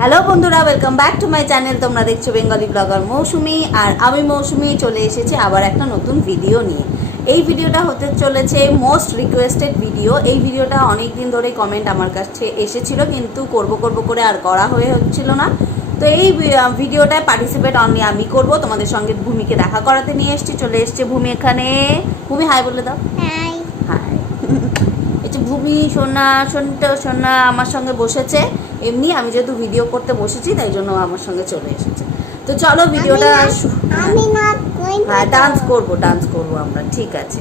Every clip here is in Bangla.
হ্যালো বন্ধুরা, welcome back to my channel. তোমরা দেখছো বেঙ্গলি ব্লগার মৌসুমি, আর আমি মৌসুমি চলে এসেছি আবার একটা নতুন ভিডিও নিয়ে। এই ভিডিওটা হতে চলেছে মোস্ট রিকোয়েস্টেড ভিডিও। এই ভিডিওটা অনেক দিন ধরে কমেন্ট আমার কাছে এসেছিলো, কিন্তু করব করে আর করা হয়ে হচ্ছিল না। তো এই ভিডিওটায় পার্টিসিপেট অনলি আমি করব। তোমাদের সঙ্গে ভূমিকে দেখা করাতে নিয়ে এসেছি। চলে এসছে ভূমি এখানে। ভূমি হাই বলে দাও। High high. এই যে ভূমি সোনা সোনা আমার সঙ্গে বসেছে। এমনি আমি যেহেতু ভিডিও করতে বসেছি তাই জন্য আমার সঙ্গে চলে এসেছে। তো চলো ভিডিওটা, হ্যাঁ ডান্স করবো আমরা, ঠিক আছে।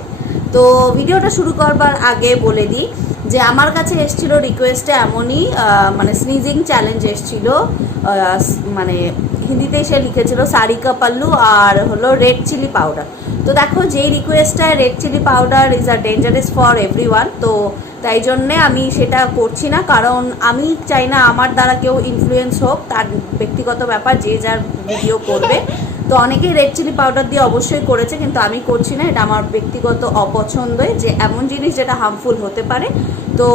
তো ভিডিওটা শুরু করবার আগে বলে দিই যে আমার কাছে এসেছিল রিকোয়েস্টে এমনই, মানে স্নিজিং চ্যালেঞ্জ এসেছিল। মানে হিন্দিতেই সে লিখেছিল সারিকা পাল্লু আর হলো রেড চিলি পাউডার। তো দেখো, যেই রিকোয়েস্টটা red chilli powder is a dangerous for everyone, তো তাই জন্যে আমি সেটা করছি না। কারণ আমি চাই না আমার দ্বারা কেউ ইনফ্লুয়েন্স হোক, তার ব্যক্তিগত ব্যাপার, যে যার ভিডিও করবে। তো অনেকেই রেড চিলি পাউডার দিয়ে অবশ্যই করেছে, কিন্তু আমি করছি না। এটা আমার ব্যক্তিগত অপছন্দই, যে এমন জিনিস যেটা হার্মফুল হতে পারে। তো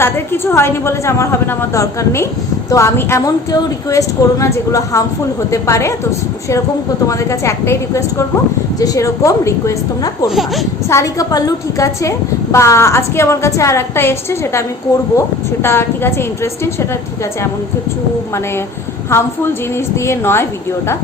তাদের কিছু হয়নি বলে যে আমার হবে না, আমার দরকার নেই। তো আমি এমন কেউ রিকোয়েস্ট করো না যেগুলো হার্মফুল হতে পারে। তো সেরকম তোমাদের কাছে একটাই রিকোয়েস্ট করব যে সেরকম রিকোয়েস্ট তোমরা করো না। সারিকা পাল্লু ঠিক আছে, বা আজকে আমার কাছে আর একটা এসছে, সেটা আমি করব, সেটা ঠিক আছে, ইন্টারেস্টিং, সেটা ঠিক আছে। এমন কিছু মানে হার্মফুল জিনিস দিয়ে নয় ভিডিওটা।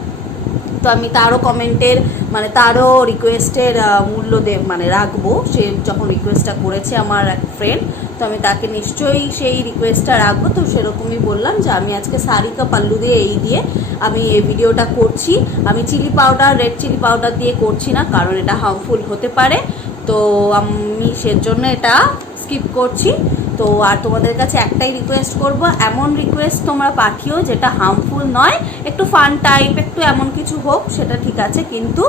তো আমি তারও কমেন্টের মানে তারও রিকোয়েস্টের মূল্য মানে রাখবো। সে যখন রিকোয়েস্টটা করেছে আমার এক ফ্রেন্ড, তো আমি তাকে নিশ্চয়ই সেই রিকোয়েস্টটা রাখবো। তো সেরকমই বললাম যে আমি আজকে সারিকা পাল্লু দিয়ে আমি এই ভিডিওটা করছি। আমি chilli powder, red chilli powder দিয়ে করছি না, কারণ এটা হার্মফুল হতে পারে। তো আমি সেজন্য এটা স্কিপ করছি। তো আর তোমাদের কাছে একটাই রিকোয়েস্ট করব, এমন রিকোয়েস্ট তোমরা পাঠিও যেটা হার্মফুল নয়, একটু ফান টাইপ, একটু এমন কিছু হোক, সেটা ঠিক আছে। কিন্তু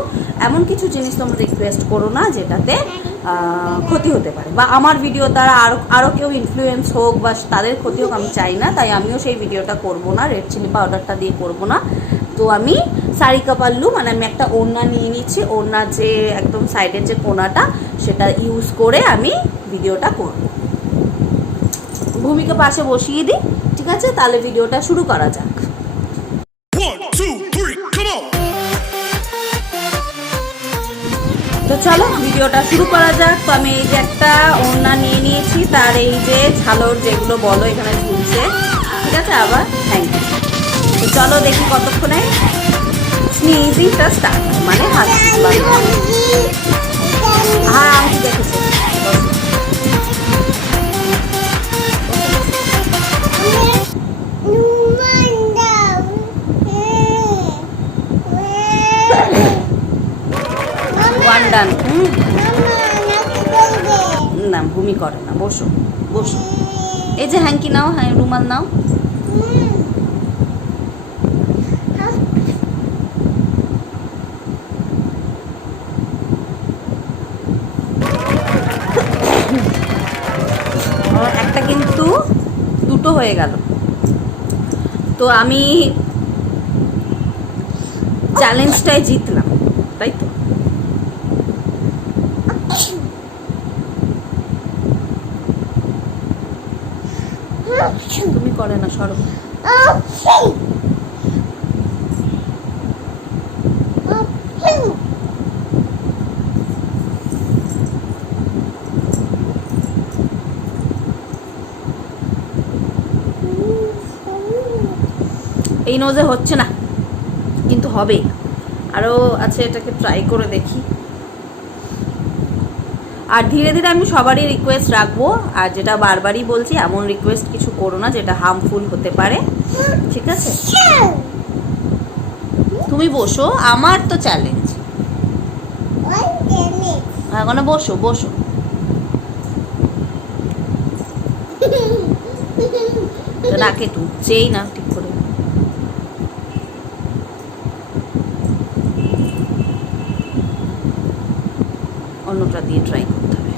এমন কিছু জিনিস তোমরা রিকোয়েস্ট করো না যেটাতে ক্ষতি হতে পারে, বা আমার ভিডিও দ্বারা আরও কেউ ইনফ্লুয়েন্স হোক বা তাদের ক্ষতি হোক, আমি চাই না। তাই আমিও সেই ভিডিওটা করব না, রেড চিলি পাউডারটা দিয়ে করব না। তো আমি সারিকা পাল্লু মানে আমি একটা ওড়না নিয়ে নিচ্ছি, ওড়নার যে একদম সাইডের যে কোনাটা, সেটা ইউজ করে আমি ভিডিওটা করব। ভূমিকে পাশে বসিয়ে দিই, ঠিক আছে? তাহলে ভিডিওটা শুরু করা যাক। তো চলো ভিডিওটা শুরু করা যাক। তো আমি এই যে একটা ওড়না নিয়ে নিয়েছি, তার এই যে ঝালর যেগুলো বলো এখানে ঝুলছে, ঠিক আছে? আবার থ্যাংক ইউ। তো চলো দেখি কতক্ষণে স্নিজিংটা স্টার্ট, মানে হাত। হ্যাঁ আমি দেখেছি। ওয়ান ডান। না ভূমি করে না, বসো বসো। এই যে হ্যাঙ্কি নাও, হ্যাঁ রুমাল নাও। একটা কিন্তু দুটো হয়ে গেল। তো আমি চ্যালেঞ্জটাই জিতলাম, তাই তো? তুমি করে না, সরো। এই নোজে হচ্ছে না, কিন্তু হবে। আরও আছে, এটাকে ট্রাই করে দেখি। আর ধীরে ধীরে আমি সবারই রিকোয়েস্ট রাখবো। আর যেটা বারবারই বলছি, এমন রিকোয়েস্ট কিছু করো না যেটা হার্মফুল হতে পারে, ঠিক আছে? তুমি বসো, আমার তো চ্যালেঞ্জ। এখন বসো বসো। নাকে টুকছেই না ঠিক করে। অন্যটা দিয়ে ট্রাই করতে হবে।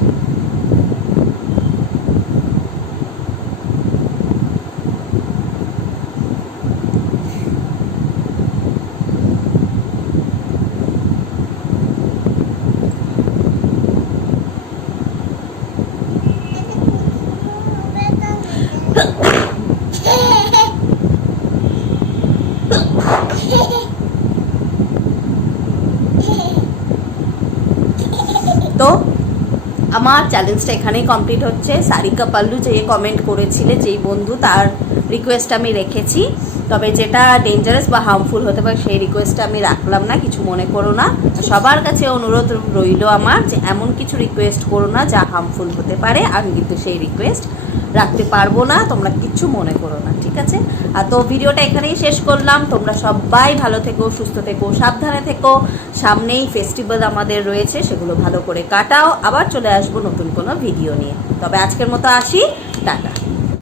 আমার চ্যালেঞ্জটা এখানেই কমপ্লিট হচ্ছে। সারিকা পাল্লু যে কমেন্ট করেছিলে, যেই বন্ধু, তার রিকোয়েস্ট আমি রেখেছি, তবে যেটা ডেঞ্জারাস বা হার্মফুল হতে পারে সেই রিকোয়েস্টটা আমি রাখলাম না, কিছু মনে করো না। সবার কাছে অনুরোধ রইল আমার যে এমন কিছু রিকোয়েস্ট করো না যা হার্মফুল হতে পারে, আমি কিন্তু সেই রিকোয়েস্ট রাখতে পারবো না, তোমরা কিচ্ছু মনে করো না, ঠিক আছে? আর তো ভিডিওটা এখানেই শেষ করলাম। তোমরা সবাই ভালো থেকো, সুস্থ থেকো, সাবধানে থেকো। সামনেই ফেস্টিভ্যাল আমাদের রয়েছে, সেগুলো ভালো করে কাটাও। আবার চলে আসবো নতুন কোনো ভিডিও নিয়ে। তবে আজকের মতো আসি, টাটা।